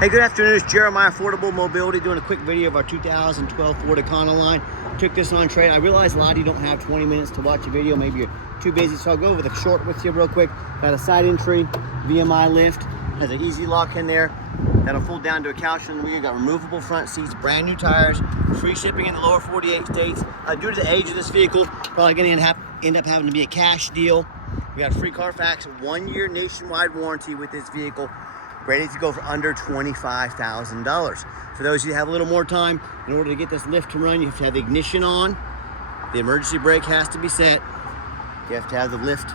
Hey, good afternoon. It's Jeremiah Affordable Mobility doing a quick video of our 2012 Ford Econoline. Took this on trade. I realize a lot of you don't have 20 minutes to watch a video. Maybe you're too busy, so I'll go over the short with you real quick. Got a side entry, VMI lift, has an easy lock in there. That'll fold down to a couch in the rear. Got removable front seats, brand new tires, free shipping in the lower 48 states. Due to the age of this vehicle, probably going to end up having to be a cash deal. We got a free Carfax, 1-year nationwide warranty with this vehicle. Ready to go for under $25,000. For those of you who have a little more time, in order to get this lift to run, you have to have the ignition on, the emergency brake has to be set, you have to have the lift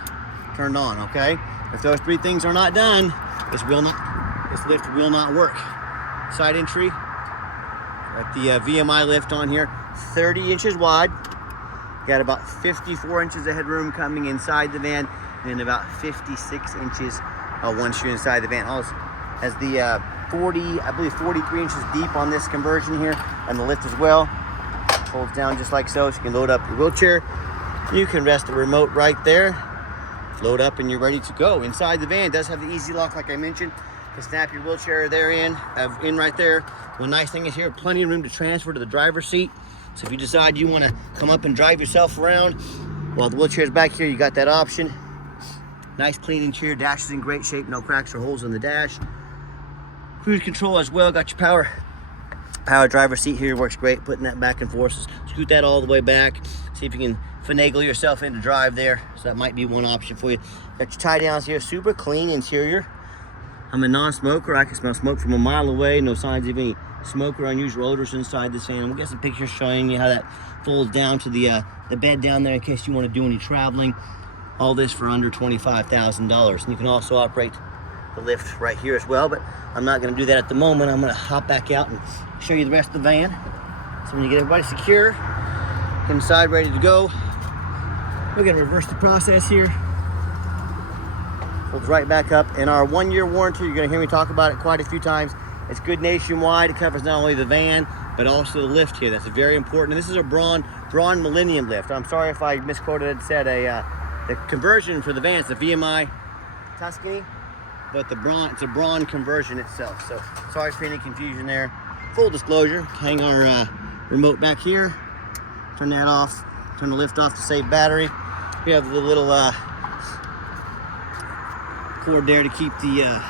turned on, okay? If those three things are not done, this lift will not work. Side entry, got the VMI lift on here, 30 inches wide, got about 54 inches of headroom coming inside the van, and about 56 inches once you're inside the van. Has the 43 inches deep on this conversion here, and the lift as well. Folds down just like so, so you can load up your wheelchair. You can rest the remote right there. Load up and you're ready to go. Inside the van, it does have the easy lock like I mentioned. You can snap your wheelchair there in right there. One nice thing is here, plenty of room to transfer to the driver's seat. So if you decide you want to come up and drive yourself around while the wheelchair is back here, you got that option. Nice clean interior, dash is in great shape, no cracks or holes in the dash. Cruise control as well, got your power driver seat here, works great, putting that back and forth. So scoot that all the way back, see if you can finagle yourself into drive there. So that might be one option for you. Got your tie downs here, super clean interior. I'm a non-smoker, I can smell smoke from a mile away, no signs of any smoke or unusual odors inside this van. We'll get some pictures showing you how that folds down to the bed down there in case you want to do any traveling. All this for under $25,000. And you can also operate the lift right here as well, but I'm not going to do that at the moment. I'm going to hop back out and show you the rest of the van. So when you get everybody secure, inside ready to go, we're going to reverse the process here. Folds right back up. In our 1-year warranty, you're going to hear me talk about it quite a few times. It's good nationwide. It covers not only the van, but also the lift here. That's very important. And this is a Braun Millennium lift. I'm sorry if I misquoted and said the conversion for the van is the VMI Tuscany, but it's a Braun conversion itself. So sorry for any confusion there. Full disclosure, hang our remote back here, turn that off, turn the lift off to save battery. We have the little cord there to keep the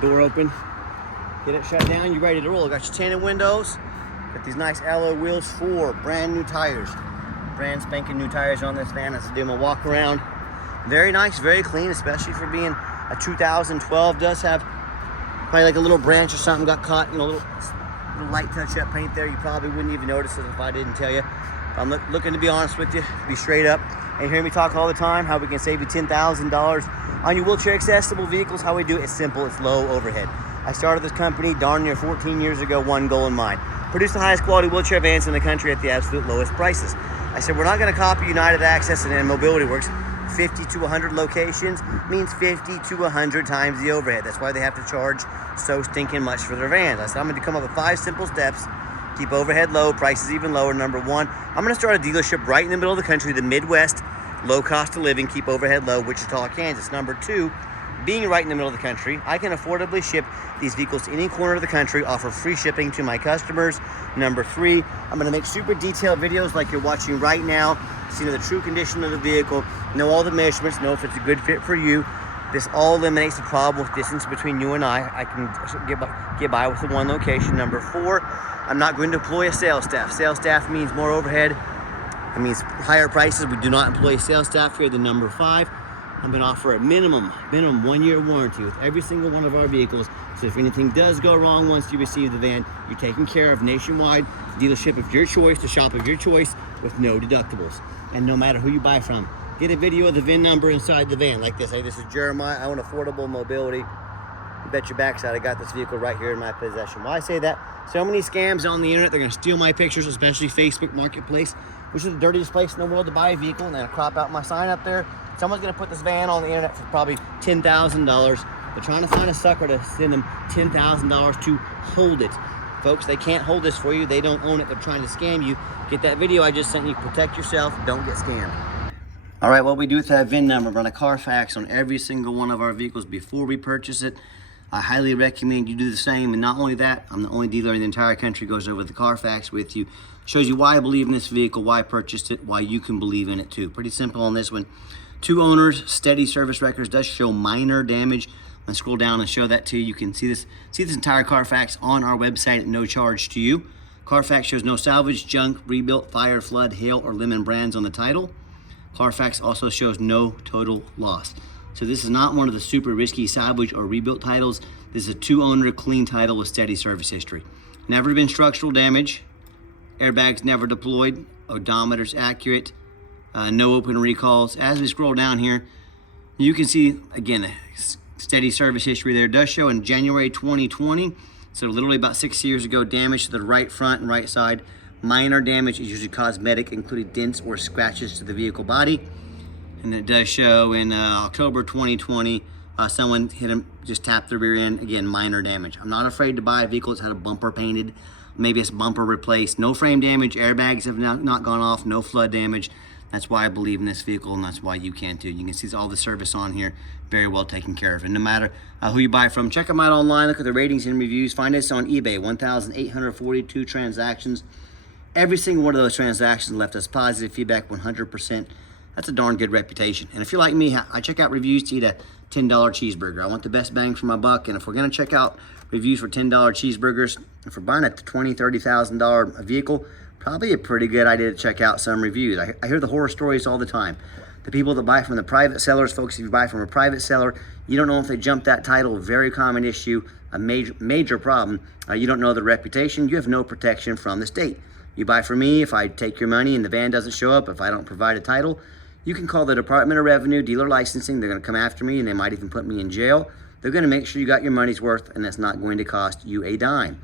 door open. Get it shut down, you're ready to roll. Got your tinted windows, got these nice alloy wheels for brand new tires. Brand spanking new tires on this van. Let's do a walk around. Very nice, very clean, especially for being a 2012. Does have probably like a little branch or something got caught, a little light touch-up paint there. You probably wouldn't even notice it if I didn't tell you. I'm looking to be honest with you, be straight up. And you hear me talk all the time how we can save you $10,000 on your wheelchair accessible vehicles. How we do it is simple, it's low overhead. I started this company darn near 14 years ago, one goal in mind: produce the highest quality wheelchair vans in the country at the absolute lowest prices. I said, we're not going to copy United Access and Mobility Works. 50 to 100 locations means 50 to 100 times the overhead. That's why they have to charge so stinking much for their vans. I said, I'm going to come up with 5 simple steps. Keep overhead low, prices even lower. Number 1, I'm going to start a dealership right in the middle of the country, the Midwest, low cost of living, keep overhead low, Wichita, Kansas. Number 2, being right in the middle of the country, I can affordably ship these vehicles to any corner of the country, offer free shipping to my customers. Number 3, I'm going to make super detailed videos like you're watching right now, so you know the true condition of the vehicle, know all the measurements, know if it's a good fit for you. This all eliminates the problem with distance between you and I. I can get by with the one location. Number 4, I'm not going to employ a sales staff. Sales staff means more overhead. It means higher prices. We do not employ sales staff here. Then number 5, I'm going to offer a minimum 1-year warranty with every single one of our vehicles. So if anything does go wrong once you receive the van, you're taken care of. Nationwide dealership of your choice, the shop of your choice, with no deductibles. And no matter who you buy from, get a video of the VIN number inside the van like this. Hey, this is Jeremiah. I own Affordable Mobility. You bet your backside I got this vehicle right here in my possession. Why I say that? So many scams on the internet. They're going to steal my pictures, especially Facebook Marketplace, which is the dirtiest place in the world to buy a vehicle. And then I crop out my sign up there. Someone's going to put this van on the internet for probably $10,000. They're trying to find a sucker to send them $10,000 to hold it. Folks, they can't hold this for you. They don't own it. They're trying to scam you. Get that video I just sent you. Protect yourself. Don't get scammed. All right, what we do with that VIN number, run a Carfax on every single one of our vehicles before we purchase it. I highly recommend you do the same. And not only that, I'm the only dealer in the entire country goes over the Carfax with you. Shows you why I believe in this vehicle, why I purchased it, why you can believe in it too. Pretty simple on this one. 2 owners, steady service records, does show minor damage. Let's scroll down and show that to you. You can see this entire Carfax on our website at no charge to you. Carfax shows no salvage, junk, rebuilt, fire, flood, hail, or lemon brands on the title. Carfax also shows no total loss. So this is not one of the super risky salvage or rebuilt titles. This is a 2-owner clean title with steady service history. Never been structural damage. Airbags never deployed. Odometer's accurate. No open recalls. As we scroll down here, you can see, again, steady service history there. It does show in January 2020, so literally about 6 years ago, damage to the right front and right side. Minor damage is usually cosmetic, including dents or scratches to the vehicle body. And it does show in October 2020, someone hit him, just tapped the rear end. Again, minor damage. I'm not afraid to buy a vehicle that's had a bumper painted, maybe it's bumper replaced. No frame damage, airbags have not gone off, no flood damage. That's why I believe in this vehicle, and that's why you can too. You can see all the service on here, very well taken care of. And no matter who you buy from, check them out online, look at the ratings and reviews. Find us on eBay, 1,842 transactions. Every single one of those transactions left us positive feedback, 100%. That's a darn good reputation. And if you're like me, I check out reviews to eat a $10 cheeseburger. I want the best bang for my buck, and if we're gonna check out reviews for $10 cheeseburgers, if we're buying a $20,000, $30,000 vehicle, probably a pretty good idea to check out some reviews. I hear the horror stories all the time. The people that buy from the private sellers, folks, if you buy from a private seller, you don't know if they jumped that title, very common issue, a major problem. You don't know the reputation, you have no protection from the state. You buy from me, if I take your money and the van doesn't show up, if I don't provide a title, you can call the Department of Revenue, dealer licensing, they're gonna come after me and they might even put me in jail. They're gonna make sure you got your money's worth and that's not going to cost you a dime.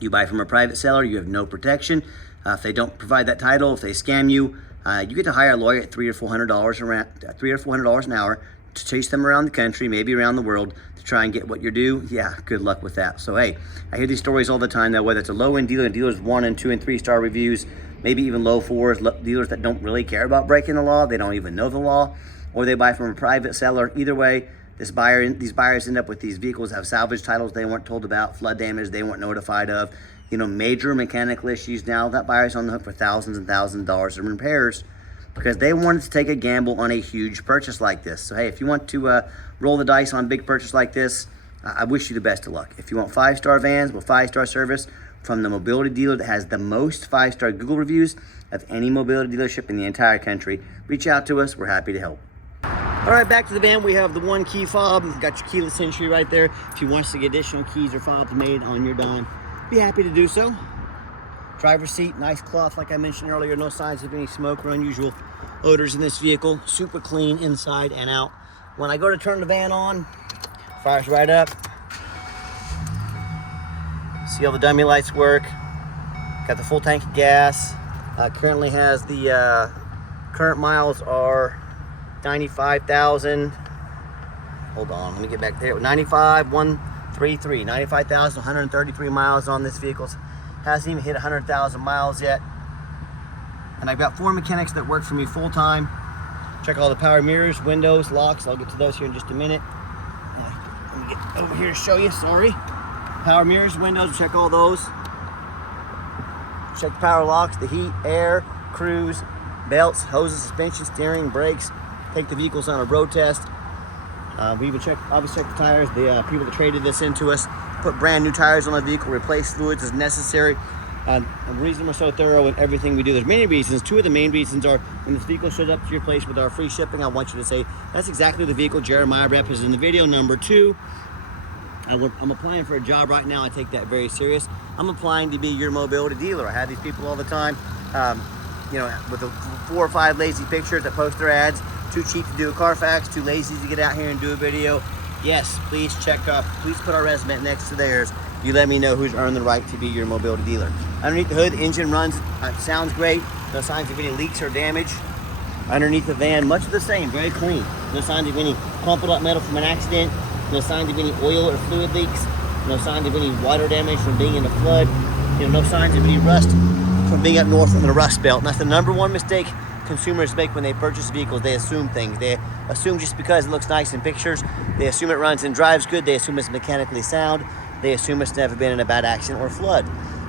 You buy from a private seller, you have no protection. If they don't provide that title, if they scam you, you get to hire a lawyer at $300 or $400 an hour to chase them around the country, maybe around the world, to try and get what you're due. Yeah, good luck with that. So hey, I hear these stories all the time though, whether it's a low-end dealer, dealers 1 and 2 and 3 star reviews, maybe even low 4s, dealers that don't really care about breaking the law, they don't even know the law, or they buy from a private seller. Either way, these buyers end up with these vehicles that have salvage titles they weren't told about, flood damage they weren't notified of, major mechanical issues. Now that buyer's on the hook for thousands and thousands of dollars in repairs because they wanted to take a gamble on a huge purchase like this. So hey, if you want to roll the dice on a big purchase like this, I wish you the best of luck. If you want 5-star vans with 5-star service from the mobility dealer that has the most 5-star Google reviews of any mobility dealership in the entire country, reach out to us. We're happy to help. All right, back to the van. We have the 1 key fob. Got your keyless entry right there. If you want us to get additional keys or fobs made on your dime, be happy to do so. Driver's seat, nice cloth, like I mentioned earlier. No signs of any smoke or unusual odors in this vehicle. Super clean inside and out. When I go to turn the van on, fires right up. See all the dummy lights work. Got the full tank of gas. Currently has the current miles are 95,000. Hold on, let me get back there. 95,133 miles on this vehicle. Hasn't even hit 100,000 miles yet. And I've got 4 mechanics that work for me full time. Check all the power mirrors, windows, locks. I'll get to those here in just a minute. Let me get over here to show you, sorry. Power mirrors, windows, check all those. Check the power locks, the heat, air, cruise, belts, hoses, suspension, steering, brakes. Take the vehicles on a road test. We even obviously check the tires. The people that traded this into us put brand new tires on the vehicle, replace fluids as necessary. The reason we're so thorough in everything we do, there's many reasons. 2 of the main reasons are when this vehicle shows up to your place with our free shipping, I want you to say, that's exactly the vehicle Jeremiah rep is in the video. Number 2, I'm applying for a job right now. I take that very serious. I'm applying to be your mobility dealer. I have these people all the time, with the 4 or 5 lazy pictures that post their ads. Too cheap to do a Carfax, too lazy to get out here and do a video. Yes, please please put our resume next to theirs. You let me know who's earned the right to be your mobility dealer. Underneath the hood, the engine runs, sounds great. No signs of any leaks or damage. Underneath the van, much of the same, very clean. No signs of any crumpled up metal from an accident. No signs of any oil or fluid leaks. No signs of any water damage from being in a flood. No signs of any rust from being up north in the Rust Belt. And that's the #1 mistake consumers make when they purchase vehicles. They assume things. They assume just because it looks nice in pictures, they assume it runs and drives good, they assume it's mechanically sound, they assume it's never been in a bad accident or flood.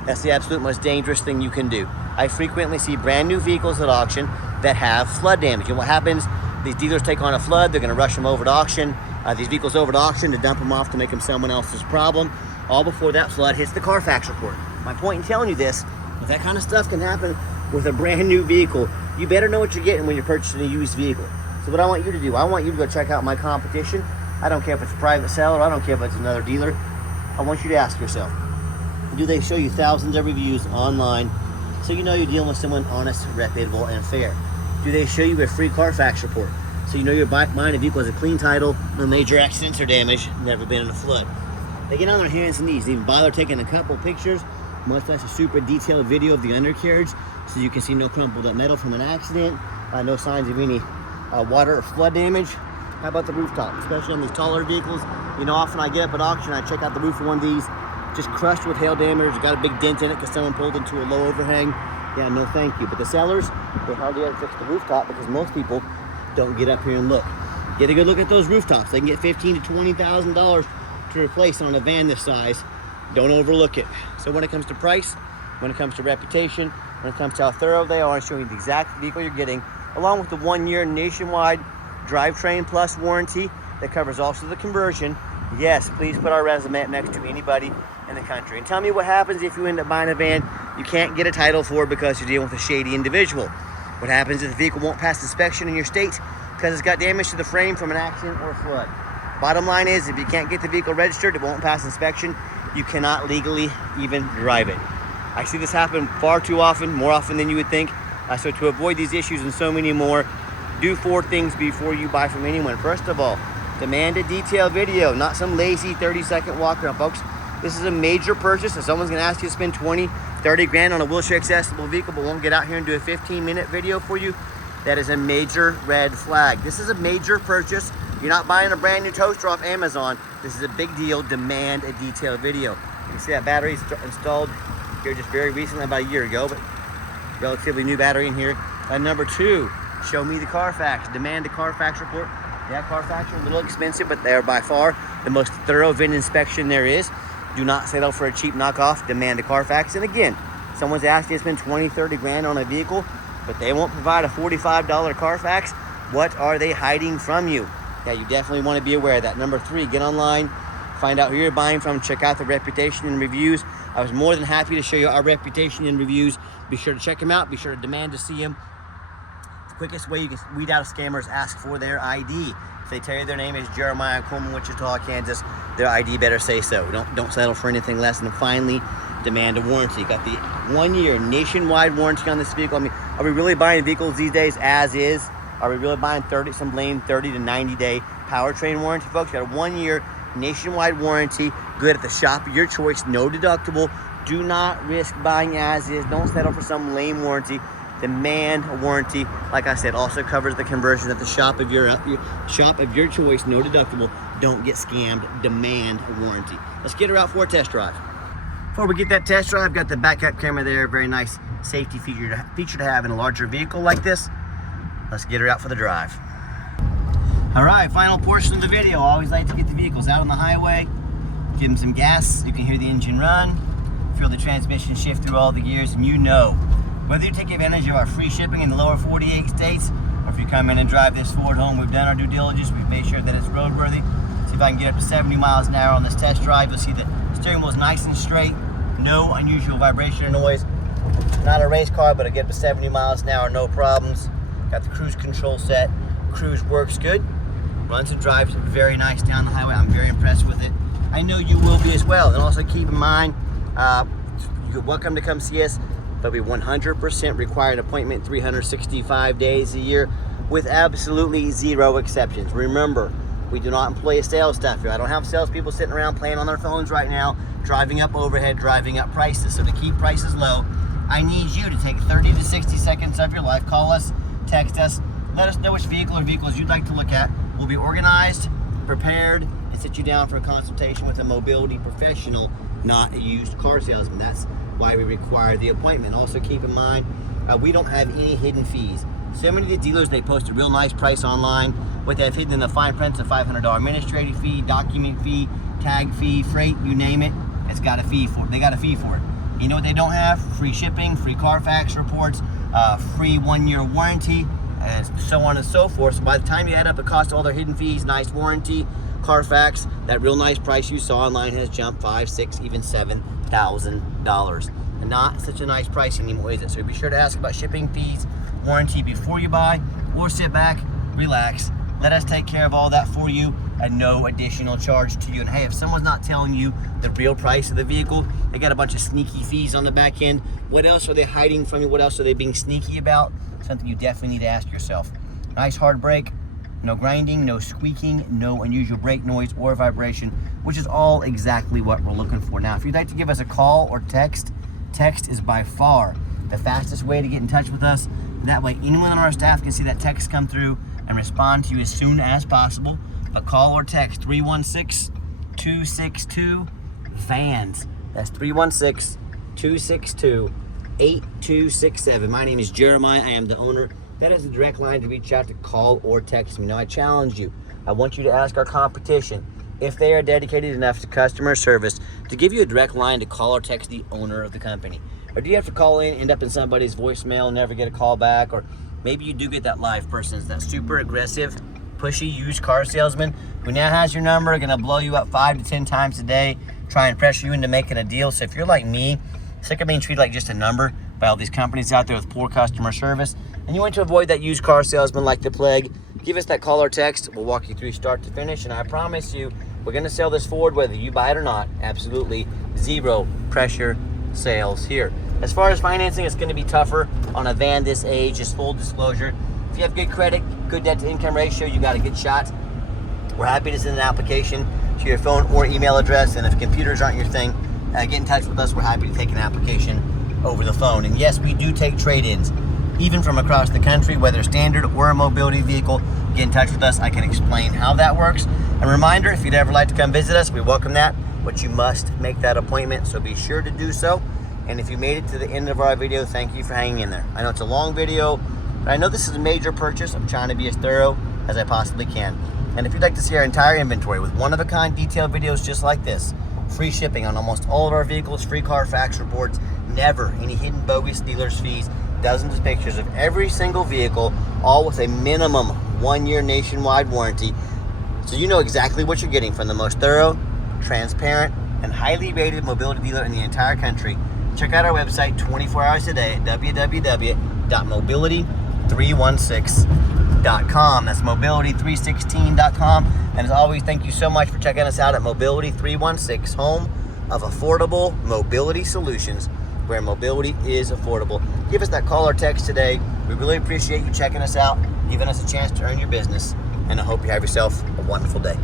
That's the absolute most dangerous thing you can do. I frequently see brand new vehicles at auction that have flood damage. And what happens, these dealers take on a flood, they're gonna rush them over to auction, these vehicles over to auction to dump them off to make them someone else's problem, all before that flood hits the Carfax report. My point in telling you this, if that kind of stuff can happen with a brand new vehicle, you better know what you're getting when you're purchasing a used vehicle. So what I want you to do, I want you to go check out my competition. I don't care if it's a private seller, I don't care if it's another dealer. I want you to ask yourself, do they show you thousands of reviews online so you know you're dealing with someone honest, reputable, and fair? Do they show you a free Carfax report so you know you're buying a vehicle has a clean title, no major accidents or damage, never been in a flood? They get on their hands and knees, they even bother taking a couple pictures, much less a super detailed video of the undercarriage so you can see no crumpled up metal from an accident, no signs of any water or flood damage. How about the rooftop, especially on these taller vehicles? You know, often I get up at auction, I check out the roof of one of these, just crushed with hail damage, got a big dent in it because someone pulled into a low overhang. Yeah, no thank you. But the sellers, they hardly ever fix the rooftop because most people don't get up here and look. Get a good look at those rooftops. They can get $15,000 to $20,000 to replace on a van this size. Don't overlook it. So when it comes to price, when it comes to reputation, when it comes to how thorough they are and showing you the exact vehicle you're getting, along with the 1-year nationwide drivetrain plus warranty that covers also the conversion, yes, please put our resume next to anybody in the country. And tell me what happens if you end up buying a van you can't get a title for because you're dealing with a shady individual. What happens if the vehicle won't pass inspection in your state because it's got damage to the frame from an accident or a flood? Bottom line is, if you can't get the vehicle registered, it won't pass inspection, you cannot legally even drive it. I see this happen far too often, more often than you would think. So to avoid these issues and so many more, do 4 things before you buy from anyone. First of all, demand a detailed video, not some lazy 30-second walk around, folks. This is a major purchase. If someone's gonna ask you to spend 20, 30 grand on a wheelchair accessible vehicle but won't get out here and do a 15-minute video for you, that is a major red flag. This is a major purchase. You're not buying a brand new toaster off Amazon. This is a big deal. Demand a detailed video. You can see that battery installed here just very recently, about a year ago, but relatively new battery in here. Number 2, show me the Carfax. Demand a Carfax report. Yeah, Carfax are a little expensive, but they are by far the most thorough VIN inspection there is. Do not settle for a cheap knockoff. Demand a Carfax. And again, someone's asking you to spend 20, 30 grand on a vehicle, but they won't provide a $45 Carfax. What are they hiding from you? Yeah, you definitely want to be aware of that. Number 3, get online, find out who you're buying from, check out the reputation and reviews. I was more than happy to show you our reputation and reviews. Be sure to check them out. Be sure to demand to see them. The quickest way you can weed out scammers, ask for their ID. If they tell you their name is Jeremiah Coleman, Wichita, Kansas, their ID better say so. Don't settle for anything less. And finally, demand a warranty. Got the 1-year nationwide warranty on this vehicle. I mean, are we really buying vehicles these days as is? Are we really buying 30 to 90 day powertrain warranty, folks? You got a 1-year nationwide warranty, good at the shop of your choice, no deductible. Do not risk buying as is. Don't settle for some lame warranty. Demand a warranty. Like I said, also covers the conversion at the shop of your choice, no deductible. Don't get scammed. Demand a warranty. Let's get her out for a test drive. Before we get that test drive, got the backup camera there. Very nice safety feature to have in a larger vehicle like this. Let's get her out for the drive. All right, final portion of the video. I always like to get the vehicles out on the highway, give them some gas. You can hear the engine run, feel the transmission shift through all the gears, and you know, whether you take advantage of our free shipping in the lower 48 states, or if you come in and drive this Ford home, we've done our due diligence, we've made sure that it's roadworthy. See if I can get up to 70 miles an hour on this test drive. You'll see the steering wheel is nice and straight, no unusual vibration or noise. Not a race car, but I get up to 70 miles an hour, no problems. Got the cruise control set. Cruise works good. Runs and drives very nice down the highway. I'm very impressed with it. I know you will be as well. And also keep in mind, you're welcome to come see us. There'll be 100% required appointment 365 days a year with absolutely 0 exceptions. Remember, we do not employ a sales staff here. I don't have salespeople sitting around playing on their phones right now, driving up overhead, driving up prices. So to keep prices low, I need you to take 30 to 60 seconds of your life. Call us, text us, let us know which vehicle or vehicles you'd like to look at. We'll be organized, prepared, and sit you down for a consultation with a mobility professional, not a used car salesman. That's why we require the appointment. Also keep in mind, we don't have any hidden fees. So many of the dealers, they post a real nice price online. What they've hidden in the fine print's a $500 administrative fee, document fee, tag fee, freight, you name it. It's got a fee for it. They got a fee for it. You know what they don't have? Free shipping, free Carfax reports, free 1-year warranty, and so on and so forth. So by the time you add up the cost of all their hidden fees, nice warranty, Carfax, that real nice price you saw online has jumped $5,000, $6,000, even $7,000. And not such a nice price anymore, is it? So be sure to ask about shipping fees, warranty before you buy, or sit back, relax, let us take care of all that for you at no additional charge to you. And hey, if someone's not telling you the real price of the vehicle, they got a bunch of sneaky fees on the back end. What else are they hiding from you? What else are they being sneaky about? Something you definitely need to ask yourself. Nice hard brake, no grinding, no squeaking, no unusual brake noise or vibration, which is all exactly what we're looking for. Now, if you'd like to give us a call or text is by far the fastest way to get in touch with us. That way, anyone on our staff can see that text come through and respond to you as soon as possible. But call or text 316-262-VANS. That's 316-262-8267. My name is Jeremiah. I am the owner. That is the direct line to reach out to, call or text me. Now, I challenge you. I want you to ask our competition if they are dedicated enough to customer service to give you a direct line to call or text the owner of the company. Or do you have to call in, end up in somebody's voicemail, never get a call back? Or maybe you do get that live person, that super aggressive, pushy used car salesman who now has your number, gonna blow you up 5 to 10 times a day, try and pressure you into making a deal. So if you're like me, sick of being treated like just a number by all these companies out there with poor customer service, and you want to avoid that used car salesman like the plague, give us that call or text. We'll walk you through start to finish, and I promise you, we're gonna sell this Ford whether you buy it or not. Absolutely zero pressure sales here. As far as financing, it's gonna be tougher on a van this age, just full disclosure. If you have good credit, good debt to income ratio, you got a good shot. We're happy to send an application to your phone or email address, and if computers aren't your thing, get in touch with us. We're happy to take an application over the phone. And yes, we do take trade-ins, even from across the country, whether standard or a mobility vehicle. Get in touch with us. I can explain how that works. And reminder, if you'd ever like to come visit us, we welcome that, but you must make that appointment, so be sure to do so. And if you made it to the end of our video, thank you for hanging in there. I know it's a long video, but I know this is a major purchase. I'm trying to be as thorough as I possibly can. And if you'd like to see our entire inventory with one-of-a-kind detailed videos just like this, free shipping on almost all of our vehicles, free Carfax reports, never any hidden bogus dealer's fees, dozens of pictures of every single vehicle, all with a minimum 1-year nationwide warranty. So you know exactly what you're getting from the most thorough, transparent, and highly rated mobility dealer in the entire country. Check out our website 24 hours a day at www.mobility316.com. That's mobility316.com. And as always, thank you so much for checking us out at Mobility 316, home of affordable mobility solutions, where mobility is affordable. Give us that call or text today. We really appreciate you checking us out, giving us a chance to earn your business, and I hope you have yourself a wonderful day.